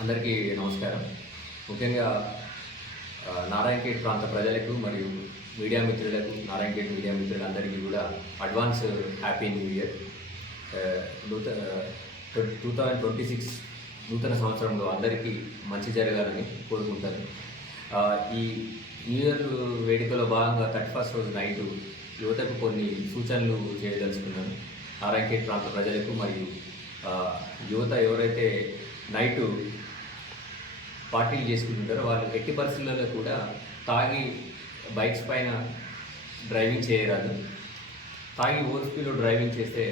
అందరికీ నమస్కారం. ముఖ్యంగా ఆ, నారాయణఖేడ్ ప్రాంత ప్రజలకు మరియు మీడియా మిత్రులకు నారాయణఖేడ్ మీడియా మిత్రులందరికీ కూడా అడ్వాన్స్ హ్యాపీ న్యూ ఇయర్. నూతన టూ థౌజండ్ ట్వంటీ సిక్స్ నూతన సంవత్సరంలో అందరికీ మంచి జరగాలని కోరుకుంటాను. ఈ న్యూ ఇయర్ వేడుకలో భాగంగా థర్టీ ఫస్ట్ రోజు నైట్ యువతకు కొన్ని సూచనలు చేయదలుచుకున్నాను. నారాయణఖేడ్ ప్రాంత ప్రజలకు మరియు యువత ఎవరైతే నైటు పార్టీలు చేసుకుంటుంటారో వాళ్ళు ఎట్టి పరిస్థితులలో కూడా తాగి బైక్స్ పైన డ్రైవింగ్ చేయరాదు. తాగి ఓవర్ స్పీడ్లో డ్రైవింగ్ చేస్తే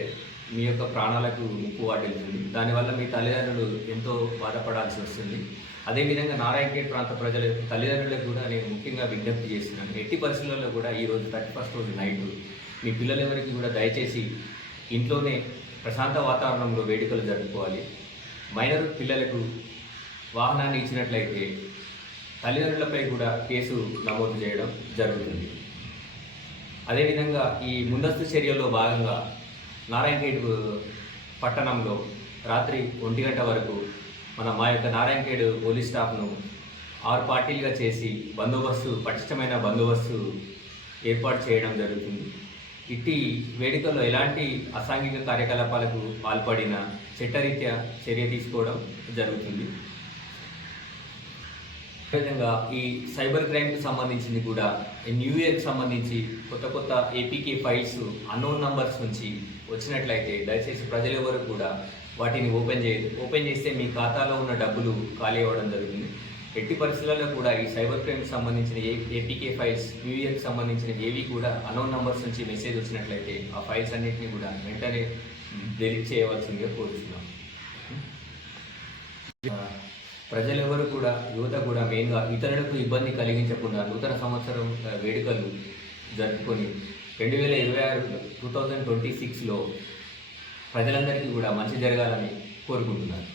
మీ యొక్క ప్రాణాలకు ముప్పు వాటిల్తుంది దానివల్ల మీ తల్లిదండ్రులు ఎంతో బాధపడాల్సి వస్తుంది. అదేవిధంగా నారాయణఖేడ్ ప్రాంత ప్రజల తల్లిదండ్రులకు కూడా నేను ముఖ్యంగా విజ్ఞప్తి చేస్తున్నాను. ఎట్టి పరిస్థితుల్లో కూడా ఈ రోజు థర్టీ ఫస్ట్ రోజు నైట్ మీ పిల్లలెవరికి కూడా దయచేసి ఇంట్లోనే ప్రశాంత వాతావరణంలో వేడుకలు జరుపుకోవాలి. మైనర్ పిల్లలకు వాహనాన్ని ఇచ్చినట్లయితే తల్లిదండ్రులపై కూడా కేసు నమోదు చేయడం జరుగుతుంది. అదేవిధంగా ఈ ముందస్తు చర్యల్లో భాగంగా నారాయణఖేడ్ పట్టణంలో రాత్రి ఒంటి గంట వరకు మన మా యొక్క నారాయణఖేడ్ పోలీస్ స్టాఫ్ను ఆరు పార్టీలుగా చేసి బందోబస్తు పటిష్టమైన బందోబస్తు ఏర్పాటు చేయడం జరుగుతుంది. ఇట్టి వేడుకల్లో ఎలాంటి అసాంఘిక కార్యకలాపాలకు పాల్పడిన చట్టరీత్యా చర్య తీసుకోవడం జరుగుతుంది. అదేవిధంగా ఈ సైబర్ క్రైమ్కి సంబంధించింది కూడా న్యూ ఇయర్కి సంబంధించి కొత్త కొత్త ఏపీకే ఫైల్స్ అన్నోన్ నంబర్స్ నుంచి వచ్చినట్లయితే దయచేసి ప్రజలు ఎవరు కూడా వాటిని ఓపెన్ చేయదు ఓపెన్ చేస్తే మీ ఖాతాలో ఉన్న డబ్బులు ఖాళీ అవ్వడం జరుగుతుంది. ఎట్టి పరిస్థితులలో కూడా ఈ సైబర్ క్రైమ్కి సంబంధించిన ఏ ఏపీకే ఫైల్స్ న్యూ సంబంధించిన ఏవి కూడా అనౌన్ నంబర్స్ నుంచి మెసేజ్ వచ్చినట్లయితే ఆ ఫైల్స్ అన్నింటినీ కూడా వెంటనే డెలీట్ చేయవలసిందిగా కోరుతున్నాం ప్రజలెవరు కూడా యువత కూడా మెయిన్గా ఇతరులకు ఇబ్బంది కలిగించకుండా నూతన సంవత్సరం వేడుకలు జరుపుకొని రెండు వేల ఇరవై ఆరు టూ థౌజండ్ ట్వంటీ సిక్స్లో ప్రజలందరికీ కూడా మంచి జరగాలని కోరుకుంటున్నారు